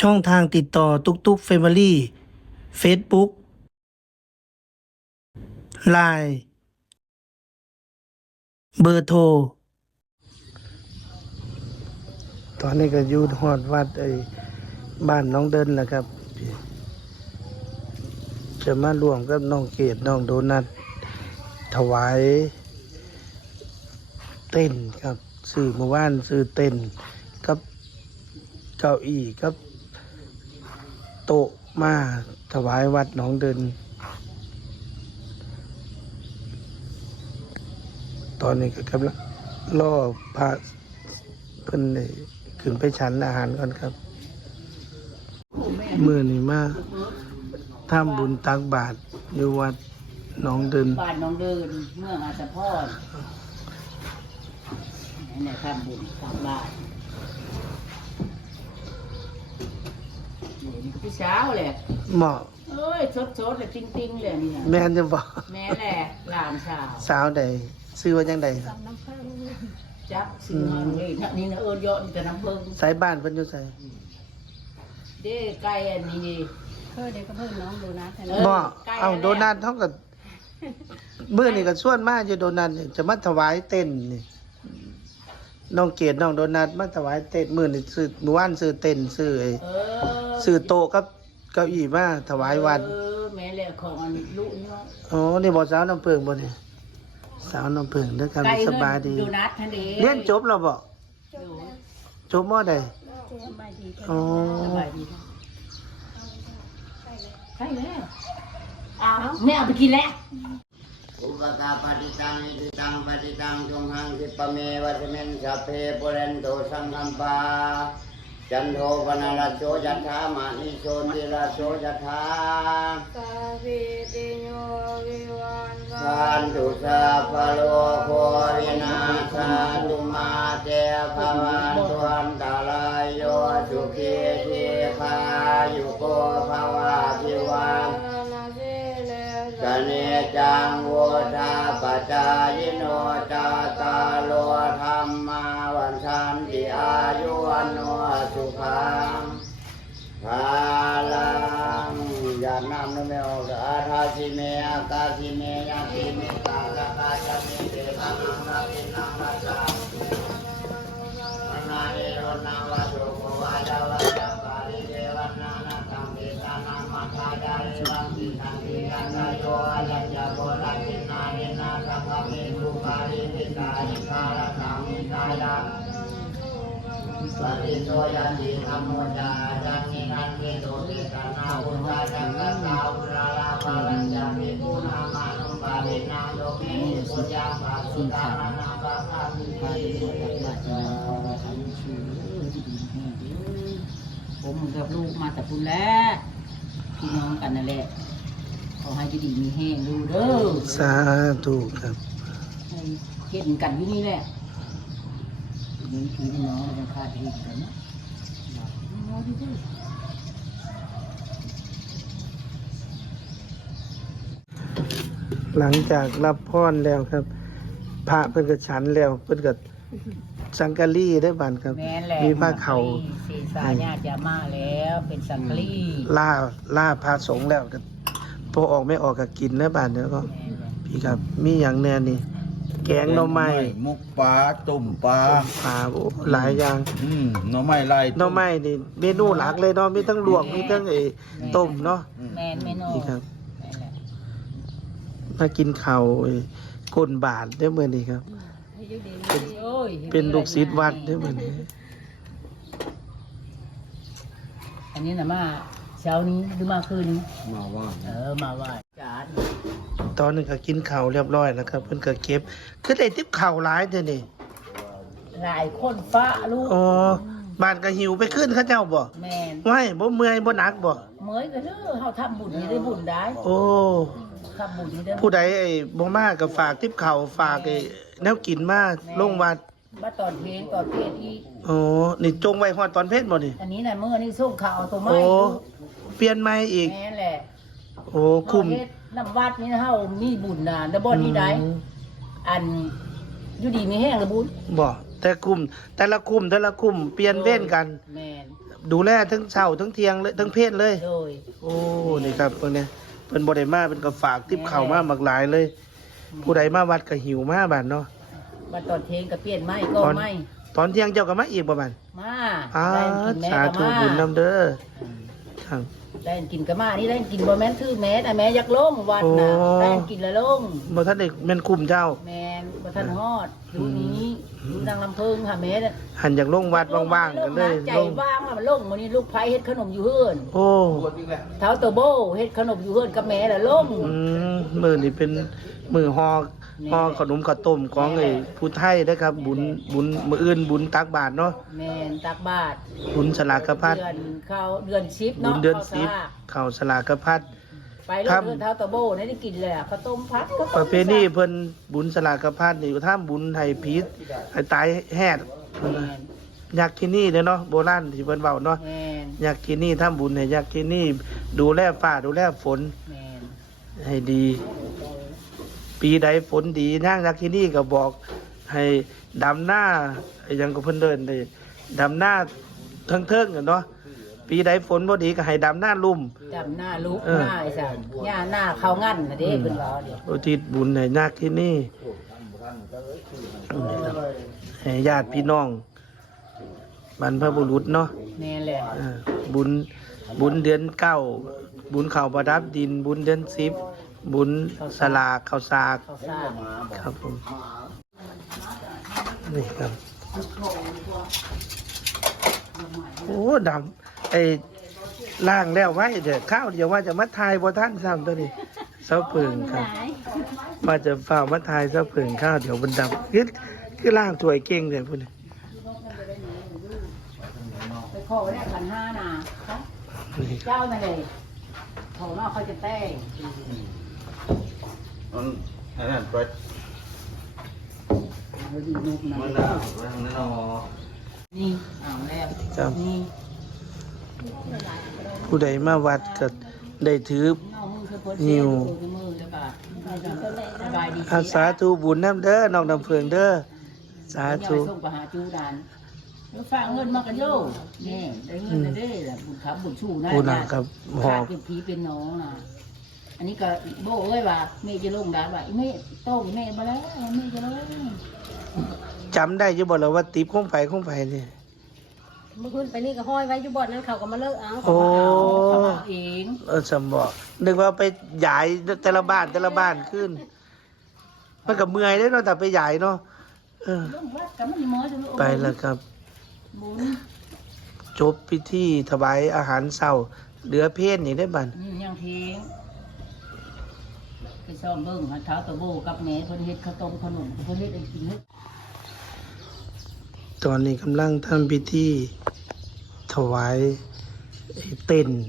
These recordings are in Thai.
ช่องทางติดต่อตุกตุกเฟมิลี่เฟซบุ๊กไลน์เบอร์โทร ตอนนี้ก็อยู่หอดวัดไอ้บ้านน้องเดินแหละครับ จะมารวมกับน้องเกดน้องโดนัทถวาย เต้นครับ สื่อเมื่อวานสื่อเต้นกับเก้าอี้กับ โต๊ะมาถวายวัดหนองเดิน ตอนนี้ก็กำลังล่อพระเพิ่นได้ขึ้นไปฉันอาหารก่อนครับ มือนี่มาทำบุญตักบาตรอยู่วัดหนองเดินบ้านน้องเดินเมืองอาสาพรนี่แหละทำบุญทำบ้าน นี่พี่สาวแหละเหมาะเอ้ยสดสดๆเลยติ้งติ้งๆเลยนี่นะแม่นจะบอกแม่แหละหลานสาวสาวใดซื้อว่าจังใดครับจับซื้อมาเลยนี่นะเอิญเยอะนี่แต่น้ำเพิ่งสายบ้านเพิ่นอยู่ไส เด้ไก่อันนี้นี่เพื่อเด็กก็เพิ่มน้องดูนะเออบ่ใกล้เอาแล้วโดนัทเท่ากับมื้อนี่ก็ส่วนมากอยู่โดนัทนี่จะมาถวายเต้นนี่น้องเกดน้องโดนัทมาถวายเต้นมื้อนี่ซื้อเมื่อวานซื้อเต้นซื้อไอ้เออ ซื้อโต๊ะกับเก้าอี้มาถวายวัดเออแม่แหละของอันลูกนี่ว่าอ๋อนี่บ่สาวน้ำเพิงบ่นี่สาวน้ำเพิงเด้อครับไก่สบายดีดูนัดทันเดเรียนจบแล้วบ่ดูจบมอใดสบายดีอ๋อสบายดีครับใช่แล้วอ้าวแม่เอาไปกินแล้วอุปกาปฏิตังอิทิตังปฏิตังจงหังคิปะเมวัสเมนสัพเพปุเรนโตสังคัมปา จันโทปนารโสยัตถามานิโชติราโสยัตถาสาวิติโยวิวันทานตุสาพะโลโค ภาลังยานามนเมโอกอาทาสิเมอากาสิเมยัติเมกาลกาจเมเตตานังนาวินังวัจานาเนโรนาวัจโกวาจาวัจาปาริเดวันานาตังเตตานังมัทธายาเรวังติตังติกันตโยอายัญญาโกรัจจินาเนนาสังฆเมตุปาริติกายิกาลตังมิกายัง ปฏิโสยันติธรรมโมจาจันนินันติโตติสนาอุตาจังกัสสาอุราลาภาลัญจามิปุนามานุปารินังโลเมปุญญาภาสุตานานาภาคามิผมกับลูกมาแต่พุ่นแล้วพี่น้องกันนั่นแหละขอให้จะดีมีแห้งดูเด้อสาธุครับเห็นกันอยู่นี่แหละ เหมือนพี่น้องเราจะคาดเห็นกันนะเอาดีๆหลังจากรับพรแล้วครับ พระเพิ่นก็ฉันแล้วเพิ่นก็สังกะรีได้บานครับ แม่นแหละมีผ้าเขาศีรษะญาติยามาแล้ว เป็นสังกลีล่าล่าพระสงฆ์แล้วก็พอออกไม่ออกก็กินได้บานเดียวก็แม่นแหละพี่ครับ มีอย่างแน่นี่ แกงหน่อไม้มุกปลาต้มปลาปลาโอ้หลายอย่าง อืมหน่อไม้ลายหน่อไม้นี่เมนูหลักเลยเนาะมีทั้งลวกมีทั้งไอ้ต้มเนาะแมนเมนูพี่ครับแม่นแหละมากินข้าวไอ้ก้นบาทได้อมื้อนี้ครับโอ้ยเป็นลูกศิษย์วัดได้อมื้อนี้อันนี้นะมาเช้านี้หรือมาคืนนี้มาว่าเออมาไหว้จาน ตอนนึงก็กินข้าวเรียบร้อยแล้วครับ เพิ่นก็เก็บคือได้ติบข้าวหลายเด้อนี่หลายคนฟ้าลูกอ๋อบ้านก็หิวไปขึ้นเขาเจ้าบ่แมนไม่บ่เมื่อยบ่หนักบ่เมยก็เด้อเฮาทำบุญนี่ได้บุญได้โอ้ทำบุญนี่ได้บุญผู้ใดไอ้บ่มาก็ฝากติบข้าวฝากไอ้แนวกินมาลงวัดมาตอนเพลงตอนเพลงอีกอ๋อนี่จงไว้ฮอดตอนเพชรบ่นี่อันนี้น่ะเมื่อนี่ส่งข่าวตัวไม้โอ้ลูกเปลี่ยนใหม่อีกแม่นแหละโอ้คุ้มเฮาเฮ็ด น้ำวัดนี่เฮามีบุญน่ะแล้วบ่นี่ได้อืมอันอยู่ดีมีแห้งละบุญบ่แต่คุ้มแต่ละคุ้มแต่ละคุ้มเปลี่ยนเว้นกัน แม่นดูแลทั้งเช้าทั้งเที่ยงเลยทั้งเพศเลย โดย โอ้นี่ครับเพิ่นเนี่ยเพิ่นบ่ได้มาเป็นก็ฝากติบข้าวมาบักหลายเลย ผู้ใดมาวัดก็หิวมาบาดเนาะบัดตอนเทงก็เปลี่ยนไม้ก็ตอน ไม่ตอนเที่ยงเจ้าก็มาอีกบ่บัดมาอ้าได้กินแม่สาก็ธุมาบุญนำเด้อครับ ได้กินก็มานี่ได้กินบ่แม่นถือแม่แต่แม่อยากลงวัดน่ะโอ้ ได้กินแล้วลงบ่ทันได้แม่นคุมเจ้า แม่นบ่ทันฮอดดูนี้ดูนางลำเพิงค่ะแม่น่ะหันอยากลงวัดว่างๆกันเลยใจลงว่างอะมันลงมื้อนี้ลูกไผเฮ็ดขนมอยู่เฮือนโอ้เท้าโตโบเฮ็ดขนมอยู่เฮือนกับแม่ล่ะลง อืมมื้อนี้เป็นมื้อฮอ ฮอขนมข้าวต้มของไอ้ผู้ไทยนะครับ บุญบุญมื้ออื่นบุญตักบาตรเนาะแม่นตักบาตรบุญสลากพัดเดือนเข้าเดือน10บุเนาะญเดือนข้าสิบสลากข้าวสลากพัด ไปลครังบเดือนเท้าโตโบนี่ได้กินเลยอะข้าวต้มพัดก็ประเพณีเพิ่นบุญสลากพัดนี่ถ้าบุญให้ผีให้ตายแฮดแม่นอยากที่นี่เด้อเนาะโบราณที่เพิ่นเว้าเนาะ แม่นอยากที่นี่ทำบุญให้อยากที่นี่ดูแลฟ้าดูแลฝนแม่นให้ดี ปีใดฝนดีนางอยากที่นี่ก็บอก ให้ดำหน้าไอ้หยังก็เพิ่นเดินได้ดำหน้าเทิงๆกันเนาะปีใดฝนบ่ดีก็ให้ดำหน้าลุ่ม จำหน้าลูกเออ หน้าไอ้สันหน้าหน้าเขางั้นนะเด้เพิ่นว่าเดี๋ยวอุทิศบุญให้นาคที่นี่ให้ญาติพี่น้องบรรพบุรุษเนาะ แม่นแหละอ่าบุญบุญเดือนเก้าบุญเข่าวประดับดินบุญเดือนสิบ บุญสลากข้าวสากเขาสร้างครับผมนี่ครับโอ้ดำไอ้ล่างแล้วไว้เดี๋ยวข้าวเดี๋ยวว่าจะมาทายบ่ท่านซ้ำตัวนี้เสาเพิงครับมาจะฝ่ากมาทายเสาเพิงข้าวเดี๋ยวมันดำคือคือล่างถวยเก่งเลยพุ่นนี่ไปขอไว้ได้ขันห้านานี่เจ้านั่นเลยเขาเนาะเขาจะแต่ง มันอันนั้นไปเขาดีนุกนะมันน่ะมันนั่นเนาะนี่เอาแล้วครับนี่ผู้ใดมาวัดก็ได้ถือเอามือคือพ้นนิ้เสียวมือแล้วก็สบายดีอาสาธุบุญน้ำเด้อน้องดำเพิงเด้อสาสาธุธุส่งไปหาจูดานแล้วฝากเงินมากันโยนี่ได้เงินได้เด้ล่ะบุญครับบุญชูนะผู้น่ะครับหขาอดบเป็นผีเป็นน้องนะ อันนี้ก็โบเอ้ยว่าแม่จะลงดานว่าอีแม่โต้งอีแม่มาแล้วแม่จะลงจำได้อยู่บ่ล่ะว่าติบคงไปคงไปนี่เมื่อคืนไปนี่ก็ห้อยไว้อยู่บ่อนนั้นเขาก็มาเลิกเอาโอ้เขามาเองเออสมบอกนึกว่าไปใหญ่แต่ละบ้านแต่ละบ้านขึ้น มันก็เมื่อยได้เนาะแต่ไปใหญ่เนาะเออ ลงวัดกับมันหมอจะลูกไปแล้วครับ บุญจบพิธีถวายอาหารเช้าเหลือเพศนี่ได้บันอืมยังเทง ไปซ่อมเบิ่งหันเท้าตะโบกับแม่เพิ่นเฮ็ดข้าวต้มขนมเพิ่นเฮ็ดให้กินเฮ็ดตอนนี้กำลังทำพิธีถวายไอ้เต็นท์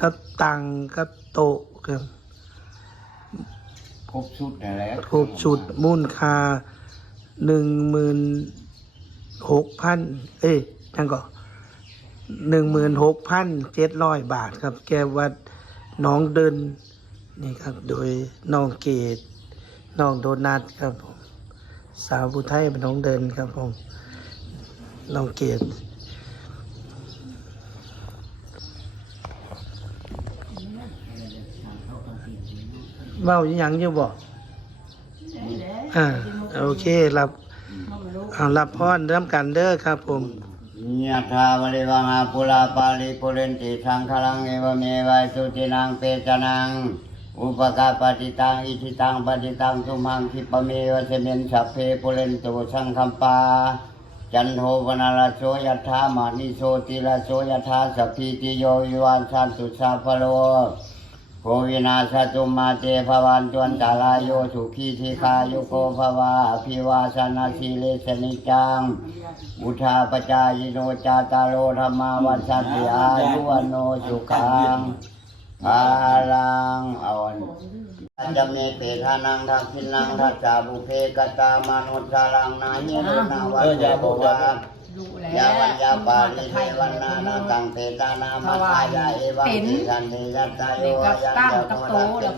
กับตังกับโต๊ะครับครบชุดนั่นแหละครบชุดมูลค่าหนึ่งหมื่นหกพันเอ้ยยังก็หนึ่งหมื่นหกพันเจ็ดร้อยบาทครับ แกวัดหน้องเดิน นี่ครับ โดยน้องเกดน้องโดนัทครับผมสาวผู้ไทยเป็นน้องเดินครับผมน้องเกดเว้าอีหยังอยู่บ่นี่แหละอ่าโอเครับน้องลูกเอารับพรเริ่มกันเด้อครับผมยะถาวริวังอาปุราปาริปุเรนติสังขลังเอวเมวายสุตินังเปจนัง อุปกาปฏิตังอิทิตังปฏิตังสุมังคิปเมวะเสเมนสัพเพปุเรนตุสังคัมปาจันโทปนาลโสยถามานิโสติลโสยถาสัพพิติโยวิวันสันตุสาพโลโควินาสตุมาเตภวันจวนตาลายโยสุขีธิคายุโกภวาอภิวาสนาสีเลสนิจังอุทาปจายโนจาตาโลธรรมาวัฏติอายุวโนสุขัง อาลังอาวันปัญจเมเปทานังทักขินังทัจจาบุเพกตามนุสารังนาเยโนนาวัจโบวาลูกแล้วยาวันยาปาลิเทวันนานาตังเตตานามาทายาเอวังติสันติยัตตาโยยันยาโม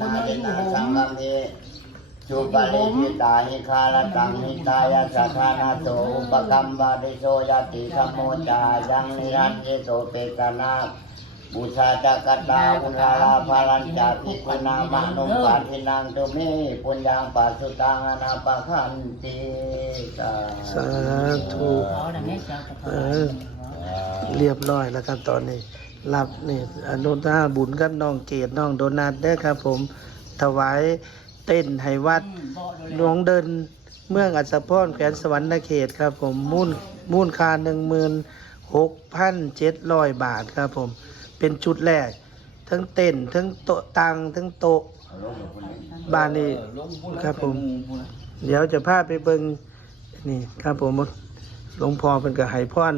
นาตินาสังกัมเมสุจุปาลิจิตาหิคาลตังหิตายาสัทธานาโสอุปกรรมบาดิโชยติขโมจายังนิรันยิโสเปตนา บูชาจักตาอุลาลาภาลัญจาภิกขุนามะนุปาทินังตุเมปุญญังปัสสุตังอนาปะคันติสาสาธุเขาน่ะแม่เจ้าจะขอเออเรียบร้อยแล้วครับตอนนี้รับนี่อนุทาบุญกับน้องเกดน้องโดนัทเด้อครับ ผมถวายเต้นให้วัดอืมบ่โดนหลวงเดินเมืองอัศพรแขวนสวรรค์เขตครับ ผมมูลมูลค่าหนึ่งหมื่นหกพันเจ็ดร้อยบาทครับผม เป็นชุดแรก ทั้งเต้นทั้งโต๊ะตังทั้งโต๊ะบ้านนี้ครับผม เดี๋ยวจะพาไปเบิงนี่ครับผมหลวงพ่อเป็นกับไหพร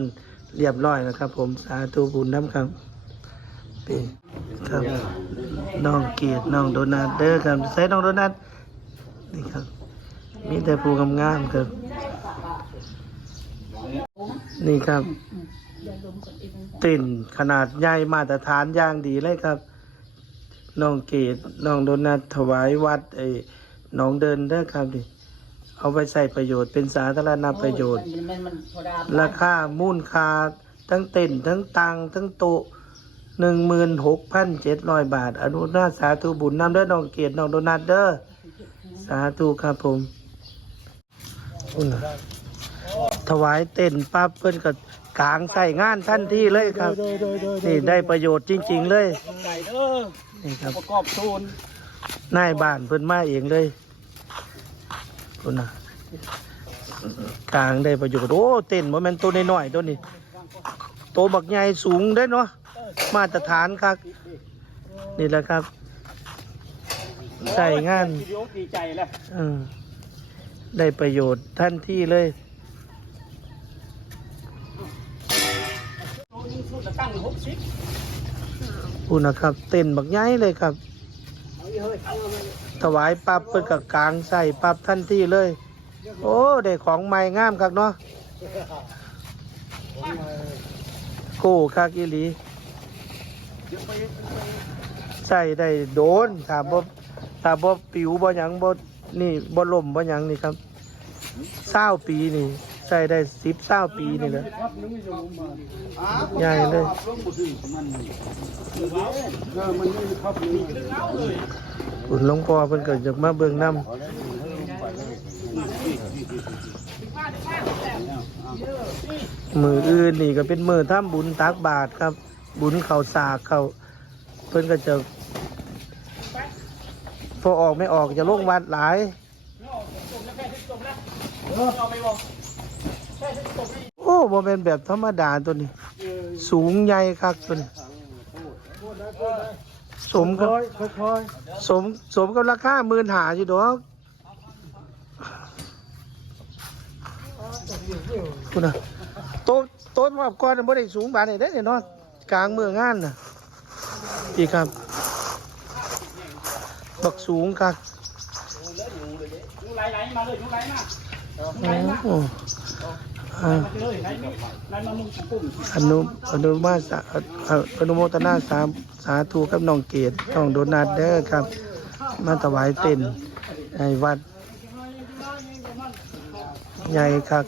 เรียบร้อยแล้วครับ ผมสาธุบุญน้ำครับป็นครับน้องเกียรติน้องโดนัทเด้อครับใส่น้องโดนัทนี่ครับ มีแต่ผู้งามๆครับ นี่ครับ ติ่นขนาดใหญ่มาตรฐานอย่างดีเลยครับน้องเกดน้องโดนัทถวายวัดไอ้น้องเดินเด้ครับดิเอาไปใส่ประโยชน์เป็นสาธารณประโยชน์ ราคามูลค่าทั้งเต็นทั้งตังทั้งโต๊ะหนึ่งหมื่นหกพันเจ็ดร้อยบาท อนุนาสาธุบุญนำด้อน้องเกียรติน้องโดนัทเด้อสาธุครับผมถวายเต็นปั๊บเพิ่นก็ กลางใส่งานทันทีเลยครับ นี่ได้ประโยชน์จริง ๆ เลยไก่เด้อนี่ครับประกอบโซนนายบ้านเพิ่นมาเองเลยคุณน่ะกลางได้ประโยชน์โอ้เต้นบ่แม่นตัวน้อยๆตัวนี้โตวบักใหญ่สูงได้เนาะมาตรฐานครับ นี่แหละครับใส่งานวิดีโอดีใจแล้วเออได้ประโยชน์ทันทีเลย ลนึงชุดละตั้งหกสิบคุณนะครับ เต้นบักใหญ่เลยครับถวายปั๊บเพิ่นกับกลางใส่ปั๊บทันทีเลย โอ้ได้ของใหม่งามครับเนาะโก้คักอีหลีใส่ได้โดนถ้าบ่ถ้าบ่ปิวบ่หยังบ่นี่บ่ล่มบ่หยังนี่ครับเศร้าปีนี่ ใส่ได้สิบเศร้าปีนี่แหละใหญ่เลยคุณหลวงพ่อเพิ่นก็อยากมาเบิ่งน้ำมืออื่นนี่ก็เป็นมือทำบุญตักบาตรครับ บุญเข่าสากเข่าเพิ่นก็จะพอออกไม่ออกจะลงวัดหลาย โอ้บ่เป็นแบบธรรมดาตัวนี้ สูงใหญ่คักตัวนี้ สมกับสมสมกับราคาหมื่นหาอยู่ดอกคุณน่ะโต๊ะโต๊ะมาก่อนบ่ได้สูงบานนี้ได้เนี่ยเนาะกลางเมืองงานน่ะพี่ครับ บักสูงครับ อนุอนุมาสอนุโมทนาสาสาธุกับน้องเกดน้องโดนัทเด้อครับ มาถวายเต็นในวัด ใหญ่ครับ